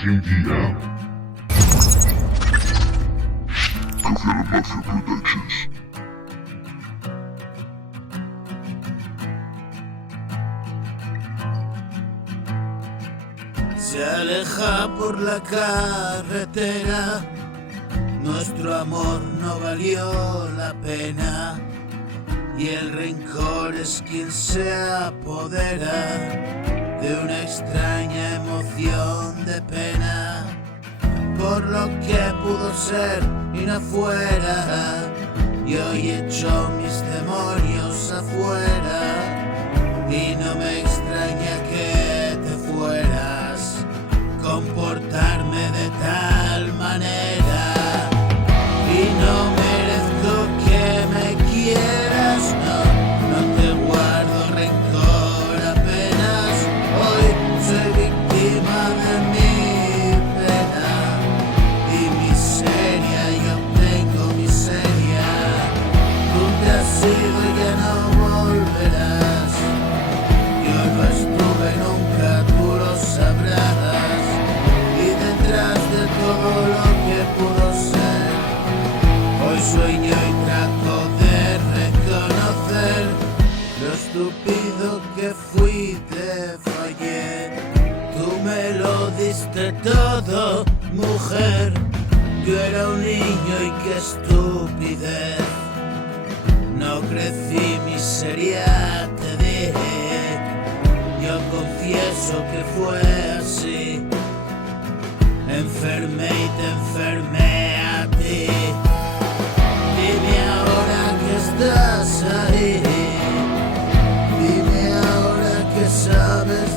Team DM. Confirm Mafia Productions. Se aleja por la carretera, nuestro amor no valió la pena, y el rencor es quien se apodera de una extraña emoción de pena, por lo que pudo ser y no fuera, y hoy echo mis demonios afuera, y no me extraña que te fueras, comportarme de tal manera, y no merezco que me quieras, no te guardo rencor apenas, hoy soy víctima de mi pena y miseria, yo tengo miseria, tú te has ido y ya no volverás, yo no estuve nunca, tú lo sabrás, y detrás de todo lo que pudo ser, hoy sueño y trato de reconocer lo estúpido que fui, te fallé. Tú me lo diste todo, mujer. Yo era un niño y qué estupidez. No crecí, miseria, te dije. Yo confieso que fue así. Enfermé y te enfermé a ti. Dime ahora que estás ahí, dime ahora que sabes